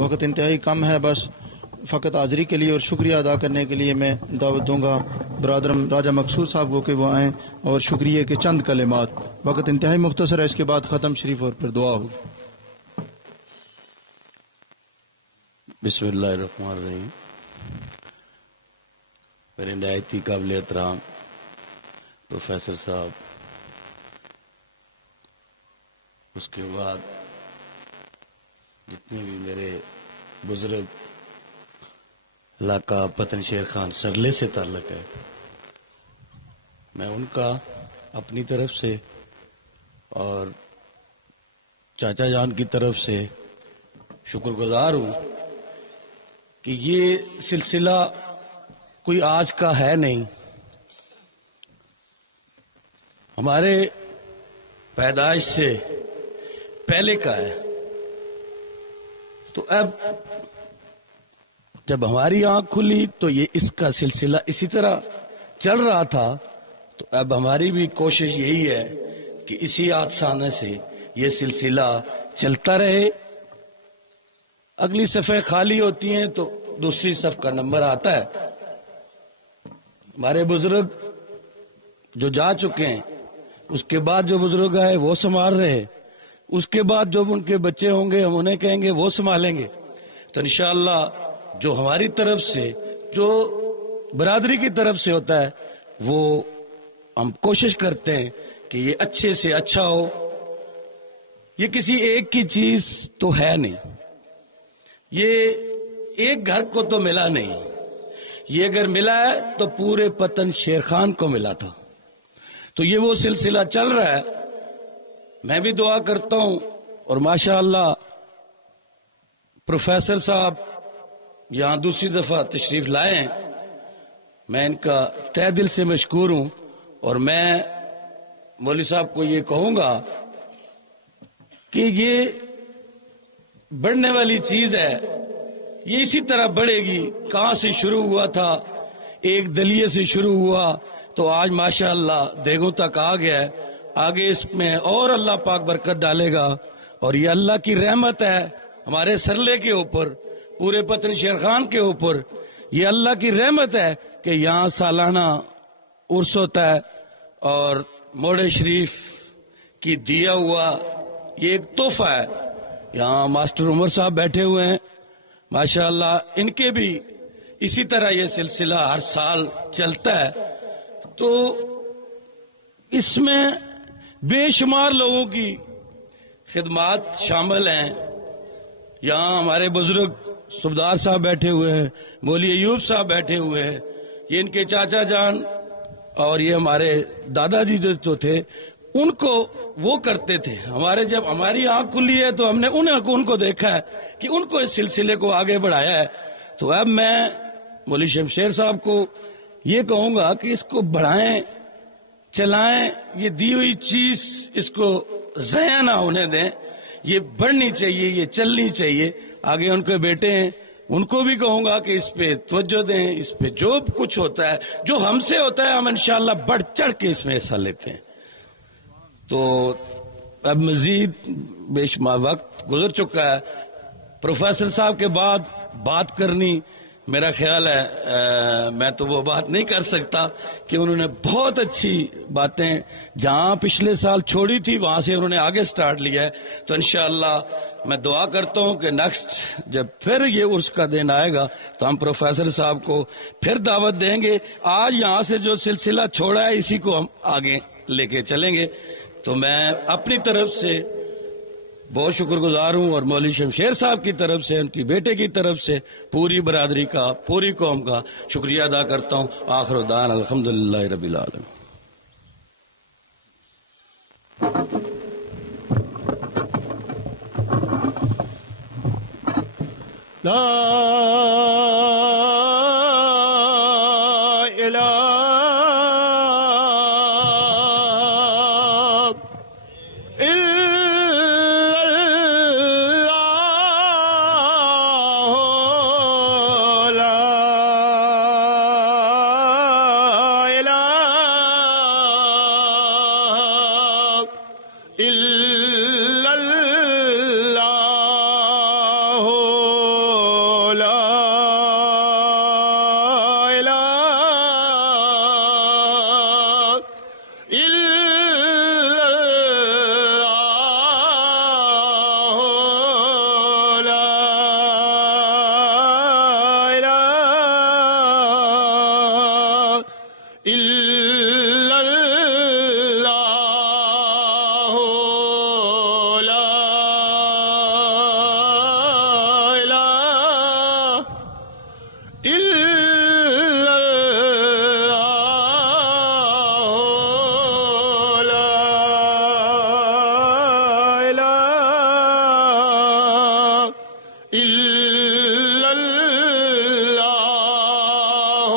وقت انتہائی کم ہے، بس فقط حاضری کے لیے اور شکریہ ادا کرنے کے لیے میں دعوت دوں گا برادرم راجہ مقصود صاحب کو کہ وہ آئیں اور شکریہ کے چند کلمات. وقت انتہائی مختصر ہے، اس کے بعد ختم شریف اور پھر دعا ہوگی. بسم اللہ الرحمن الرحیم. میرے نہایت ہی قابل احترام پروفیسر صاحب، اس کے بعد جتنے بھی میرے بزرگ علاقہ پتن شیر خان سرلے سے تعلق ہے، میں ان کا اپنی طرف سے اور چاچا جان کی طرف سے شکر گزار ہوں کہ یہ سلسلہ کوئی آج کا ہے نہیں، ہمارے پیدائش سے پہلے کا ہے. تو اب جب ہماری آنکھ کھلی تو یہ اس کا سلسلہ اسی طرح چل رہا تھا. تو اب ہماری بھی کوشش یہی ہے کہ اسی آسانے سے یہ سلسلہ چلتا رہے. اگلی صفحے خالی ہوتی ہیں تو دوسری صف کا نمبر آتا ہے. ہمارے بزرگ جو جا چکے ہیں، اس کے بعد جو بزرگ آئے وہ سنبھال رہے، اس کے بعد جو ان کے بچے ہوں گے ہم انہیں کہیں گے وہ سنبھالیں گے. تو انشاءاللہ جو ہماری طرف سے، جو برادری کی طرف سے ہوتا ہے، وہ ہم کوشش کرتے ہیں کہ یہ اچھے سے اچھا ہو. یہ کسی ایک کی چیز تو ہے نہیں، یہ ایک گھر کو تو ملا نہیں، یہ اگر ملا ہے تو پورے پتن شیر خان کو ملا تھا. تو یہ وہ سلسلہ چل رہا ہے. میں بھی دعا کرتا ہوں، اور ماشاءاللہ پروفیسر صاحب یہاں دوسری دفعہ تشریف لائے ہیں، میں ان کا تہ دل سے مشکور ہوں. اور میں مولوی صاحب کو یہ کہوں گا کہ یہ بڑھنے والی چیز ہے، یہ اسی طرح بڑھے گی. کہاں سے شروع ہوا تھا؟ ایک دلیے سے شروع ہوا تو آج ماشاءاللہ دیگوں تک آ گیا ہے. آگے اس میں اور اللہ پاک برکت ڈالے گا. اور یہ اللہ کی رحمت ہے ہمارے سرلے کے اوپر، پورے پتن شیر خان کے اوپر. یہ اللہ کی رحمت ہے کہ یہاں سالانہ عرس ہوتا ہے، اور موڑے شریف کی دیا ہوا یہ ایک تحفہ ہے. یہاں ماسٹر عمر صاحب بیٹھے ہوئے ہیں، ماشاءاللہ ان کے بھی اسی طرح یہ سلسلہ ہر سال چلتا ہے. تو اس میں بے شمار لوگوں کی خدمات شامل ہیں. یہاں ہمارے بزرگ صوبدار صاحب بیٹھے ہوئے ہیں، مولوی ایوب صاحب بیٹھے ہوئے ہیں، یہ ان کے چاچا جان، اور یہ ہمارے دادا جی جو تو تھے ان کو وہ کرتے تھے. جب ہماری آنکھ کھلی ہے تو ہم نے ان کو دیکھا ہے کہ ان کو اس سلسلے کو آگے بڑھایا ہے. تو اب میں مولوی شمشیر صاحب کو یہ کہوں گا کہ اس کو بڑھائیں، چلائیں. یہ دی ہوئی چیز اس کو ضائع نہ ہونے دیں، یہ بڑھنی چاہیے، یہ چلنی چاہیے. آگے ان کے بیٹے ہیں، ان کو بھی کہوں گا کہ اس پہ توجہ دیں. اس پہ جو کچھ ہوتا ہے، جو ہم سے ہوتا ہے، ہم انشاءاللہ بڑھ چڑھ کے اس میں حصہ لیتے ہیں. تو اب مزید بے شمار وقت گزر چکا ہے. پروفیسر صاحب کے بعد بات کرنی، میرا خیال ہے میں تو وہ بات نہیں کر سکتا کہ انہوں نے بہت اچھی باتیں جہاں پچھلے سال چھوڑی تھی وہاں سے انہوں نے آگے سٹارٹ لیا ہے. تو انشاءاللہ میں دعا کرتا ہوں کہ نیکسٹ جب پھر یہ عرس کا دن آئے گا تو ہم پروفیسر صاحب کو پھر دعوت دیں گے. آج یہاں سے جو سلسلہ چھوڑا ہے اسی کو ہم آگے لے کے چلیں گے. تو میں اپنی طرف سے بہت شکر گزار ہوں، اور مولوی شمشیر صاحب کی طرف سے، ان کی بیٹے کی طرف سے، پوری برادری کا، پوری قوم کا شکریہ ادا کرتا ہوں. آخر دعوانا الحمدللہ رب العالمین. الا اللہ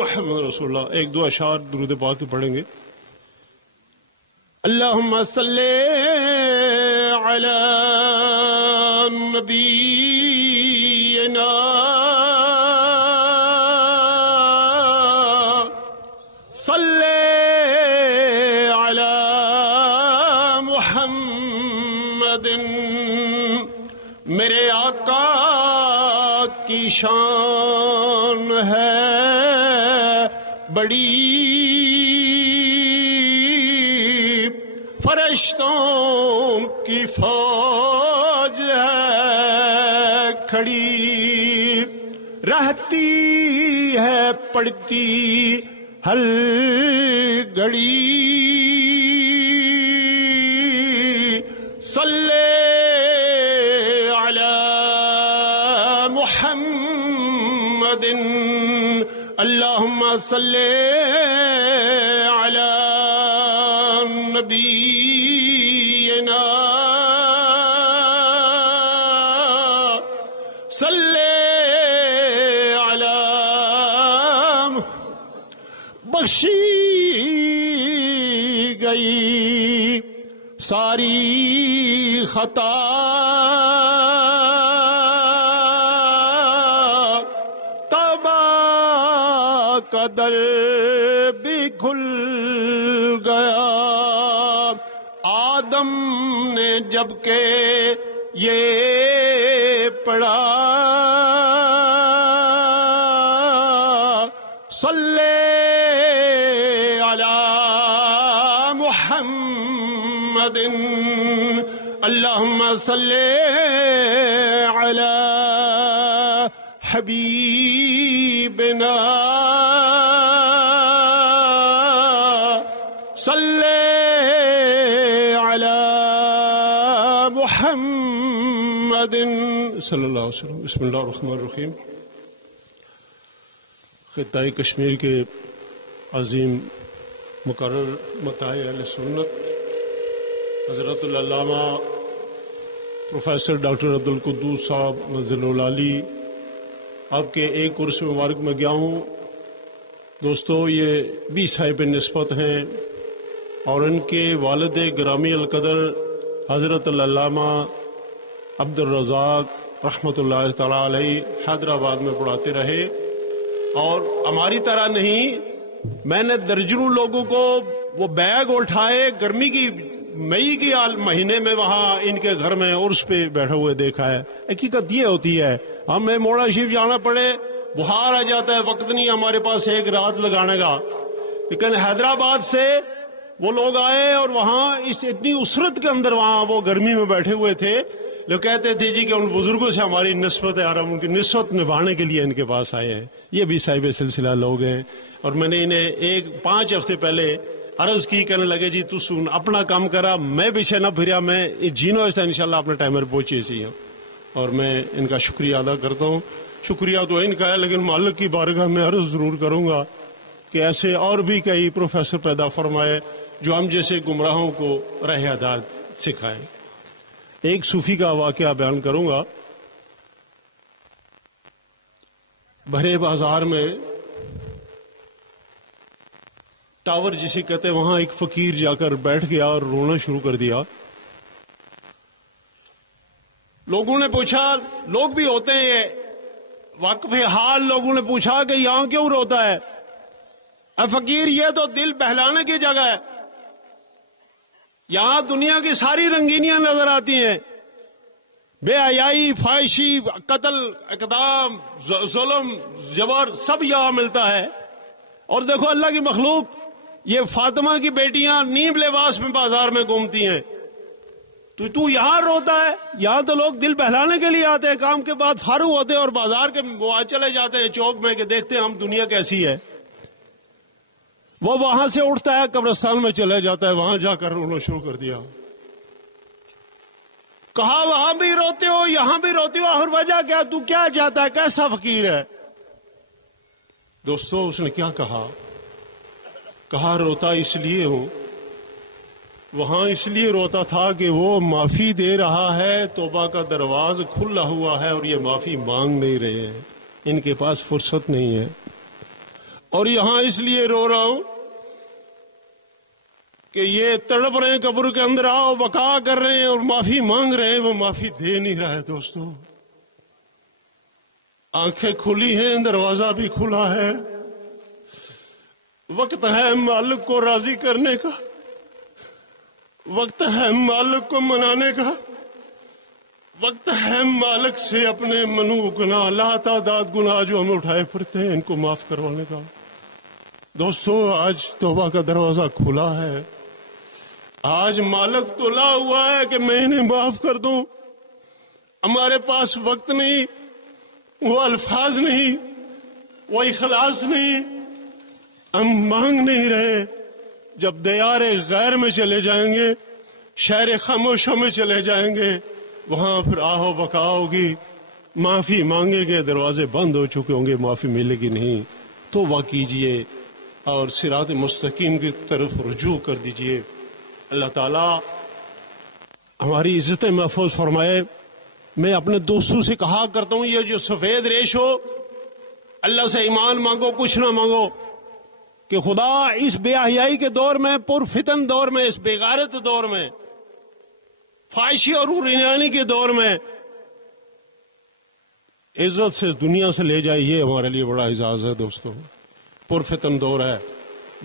محمد رسول اللہ. ایک دو اشعار درود پاک کے پڑھیں گے. اللہم صلی علی نبینا صلی علی محمد. میرے آقا کی شان ہے بڑی، فرشتوں کی فوج ہے کھڑی، رہتی ہے پڑتی ہر گھڑی. صلی علی محمد اللہم صلی علی نبینا صلی علی. بخشی گئی ساری خطا، توبہ کا در بھی کھل گیا. آدم نے جب کہ یہ پڑھا صلی علی محمد اللہم صلی علی حبیبنا صلی علی محمد صلی اللہ علیہ وسلم. بسم اللہ الرحمن الرحیم. خطۂ کشمیر کے عظیم مقرر متاع اہل سنت حضرت العلامہ پروفیسر ڈاکٹر عبدالقدوس صاحب نزل العالی، آپ کے ایک عرس مبارک میں گیا ہوں. دوستو، یہ بھی صاحب نسبت ہیں اور ان کے والد گرامی القدر حضرت العلامہ عبد الرزاق رحمۃ اللہ تعالیٰ علیہ حیدرآباد میں پڑھاتے رہے. اور ہماری طرح نہیں، میں نے درجنوں لوگوں کو وہ بیگ اٹھائے گرمی کی مئی کی مہینے میں وہاں ان کے گھر میں عرس پہ بیٹھے ہوئے دیکھا ہے. حقیقت یہ ہوتی ہے، ہمیں موڑا شریف جانا پڑے، بخار آ جاتا ہے، وقت نہیں ہمارے پاس ایک رات لگانے کا. لیکن حیدرآباد سے وہ لوگ آئے اور وہاں اس اتنی اسرت کے اندر وہاں وہ گرمی میں بیٹھے ہوئے تھے. لوگ کہتے تھے جی کہ ان بزرگوں سے ہماری نسبت ہے اور ہم ان کی نسبت نبھانے کے لیے ان کے پاس آئے ہیں. یہ بھی صاحب سلسلہ لوگ ہیں. اور میں نے انہیں 5 ہفتے پہلے عرض کی، کہنے لگے جی تو سن اپنا کام کرا، میں پیچھے نہ پھریا، میں جینو ایسا انشاءاللہ اپنے ٹائم پر پہنچے سی ہوں. اور میں ان کا شکریہ ادا کرتا ہوں. شکریہ تو ان کا ہے، لیکن مالک کی بارگاہ میں عرض ضرور کروں گا کہ ایسے اور بھی کئی پروفیسر پیدا فرمائے جو ہم جیسے گمراہوں کو راہ ہدایت سکھائیں. ایک صوفی کا واقعہ بیان کروں گا. بھرے بازار میں ٹاور جسے کہتے ہیں، وہاں ایک فقیر جا کر بیٹھ گیا اور رونا شروع کر دیا. لوگوں نے پوچھا، لوگ بھی ہوتے ہیں واقف حال، لوگوں نے پوچھا کہ یہاں کیوں روتا ہے؟ اے فقیر، یہ تو دل بہلانے کی جگہ ہے، یہاں دنیا کی ساری رنگینیاں نظر آتی ہیں، بے حیائی، فحاشی، قتل، اقدام، ظلم، جبر سب یہاں ملتا ہے. اور دیکھو اللہ کی مخلوق، یہ فاطمہ کی بیٹیاں نیم لباس میں بازار میں گھومتی ہیں، تو یہاں روتا ہے؟ یہاں تو لوگ دل بہلانے کے لیے آتے ہیں، کام کے بعد فارغ ہوتے ہیں اور بازار کے چلے جاتے ہیں چوک میں کہ دیکھتے ہیں ہم دنیا کیسی ہے. وہ وہاں سے اٹھتا ہے، قبرستان میں چلے جاتا ہے، وہاں جا کر رونا شروع کر دیا. کہا وہاں بھی روتے ہو یہاں بھی روتے ہو، اور وجہ کیا؟ تو کیا چاہتا ہے؟ کیسا فقیر ہے؟ دوستو، اس نے کیا کہا؟ کہا روتا اس لیے ہوں، وہاں اس لیے روتا تھا کہ وہ معافی دے رہا ہے، توبہ کا دروازہ کھلا ہوا ہے اور یہ معافی مانگ نہیں رہے ہیں، ان کے پاس فرصت نہیں ہے۔ اور یہاں اس لیے رو رہا ہوں کہ یہ تڑپ رہے ہیں قبر کے اندر، آؤ بقا کر رہے ہیں اور معافی مانگ رہے ہیں، وہ معافی دے نہیں رہا ہے۔ دوستو آنکھیں کھلی ہیں، دروازہ بھی کھلا ہے، وقت ہے مالک کو راضی کرنے کا، وقت ہے مالک کو منانے کا، وقت ہے مالک سے اپنے منو گناہ، لاتعداد گناہ جو ہم اٹھائے پھرتے ہیں، ان کو معاف کروانے کا۔ دوستو آج توبہ کا دروازہ کھلا ہے، آج مالک تلا ہوا ہے کہ میں انہیں معاف کر دوں۔ ہمارے پاس وقت نہیں، وہ الفاظ نہیں، وہ اخلاص نہیں، ہم مانگ نہیں رہے۔ جب دیار غیر میں چلے جائیں گے، شہر خاموشوں میں چلے جائیں گے، وہاں پھر آہو بکا ہوگی، معافی مانگیں گے، دروازے بند ہو چکے ہوں گے، معافی ملے گی نہیں۔ توبہ کیجئے اور صراط مستقیم کی طرف رجوع کر دیجئے۔ اللہ تعالی ہماری عزت محفوظ فرمائے۔ میں اپنے دوستوں سے کہا کرتا ہوں، یہ جو سفید ریش ہو، اللہ سے ایمان مانگو، کچھ نہ مانگو، کہ خدا اس بے حیائی کے دور میں، پر فتن دور میں، اس بے غیرت دور میں، فحاشی اور رینانی کے دور میں عزت سے دنیا سے لے جائے، یہ ہمارے لیے بڑا اعزاز ہے۔ دوستو پر فتن دور ہے،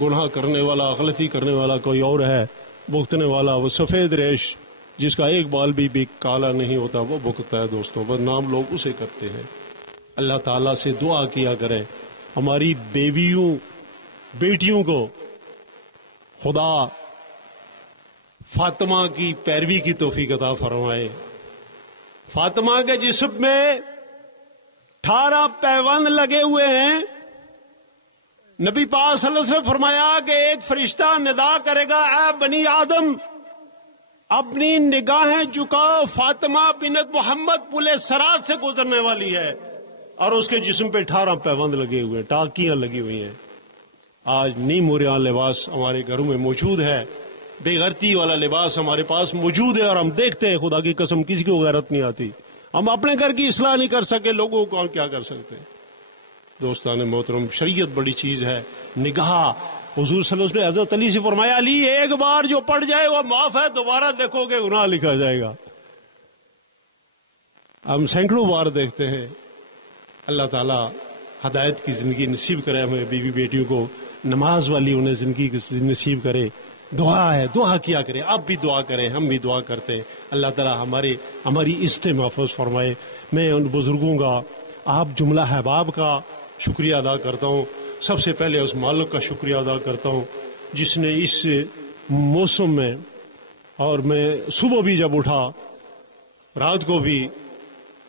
گناہ کرنے والا، غلطی کرنے والا کوئی اور ہے، بھگتنے والا وہ سفید ریش جس کا ایک بال بھی کالا نہیں ہوتا، وہ بھگتتا ہے۔ دوستو بدنام لوگ اسے کرتے ہیں۔ اللہ تعالیٰ سے دعا کیا کریں ہماری بیٹیوں کو خدا فاطمہ کی پیروی کی توفیق عطا فرمائے۔ فاطمہ کے جسم میں 18 پیوند لگے ہوئے ہیں۔ نبی پاک صلی اللہ علیہ وسلم فرمایا کہ ایک فرشتہ ندا کرے گا، اے بنی آدم اپنی نگاہیں جھکاؤ، فاطمہ بنت محمد پل صراط سے گزرنے والی ہے، اور اس کے جسم پہ 18 پیوند لگے ہوئے، ٹاکیاں لگی ہوئی ہیں۔ آج نیم موریان لباس ہمارے گھروں میں موجود ہے، بے غیرتی والا لباس ہمارے پاس موجود ہے، اور ہم دیکھتے ہیں، خدا کی قسم کسی کو غیرت نہیں آتی۔ ہم اپنے گھر کی اصلاح نہیں کر سکے، لوگوں کو کیا کر سکتے ہیں؟ دوستان محترم، شریعت بڑی چیز ہے۔ نگاہ، حضور صلی اللہ علیہ وسلم نے حضرت علی سے فرمایا، علی ایک بار جو پڑ جائے وہ معاف ہے، دوبارہ دیکھو گے گناہ لکھا جائے گا۔ ہم سینکڑوں بار دیکھتے ہیں۔ اللہ تعالیٰ ہدایت کی زندگی نصیب کرے ہمیں، بیوی بیٹیوں کو نماز والی انہیں زندگی نصیب کرے۔ دعا ہے، دعا کیا کریں، آپ بھی دعا کریں، ہم بھی دعا کرتے ہیں۔ اللہ تعالیٰ ہماری عزت محفوظ فرمائے۔ میں ان بزرگوں کا، آپ جملہ احباب کا شکریہ ادا کرتا ہوں۔ سب سے پہلے اس مالک کا شکریہ ادا کرتا ہوں جس نے اس موسم میں، اور میں صبح بھی جب اٹھا، رات کو بھی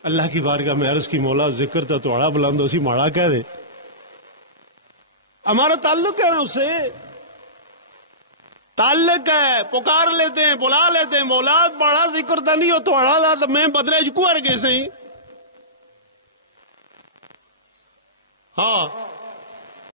اللہ کی بارگاہ میں عرض کی، مولا ذکر تا توڑا بلند اسی ماڑا کہہ دے۔ ہمارا تعلق ہے اس سے، تعلق ہے، پکار لیتے ہیں، بلا لیتے ہیں، مولا بڑا ذکر تا نہیں ہو توڑا دا تو میں بدلے کو ارگے سے ہی۔ ہاں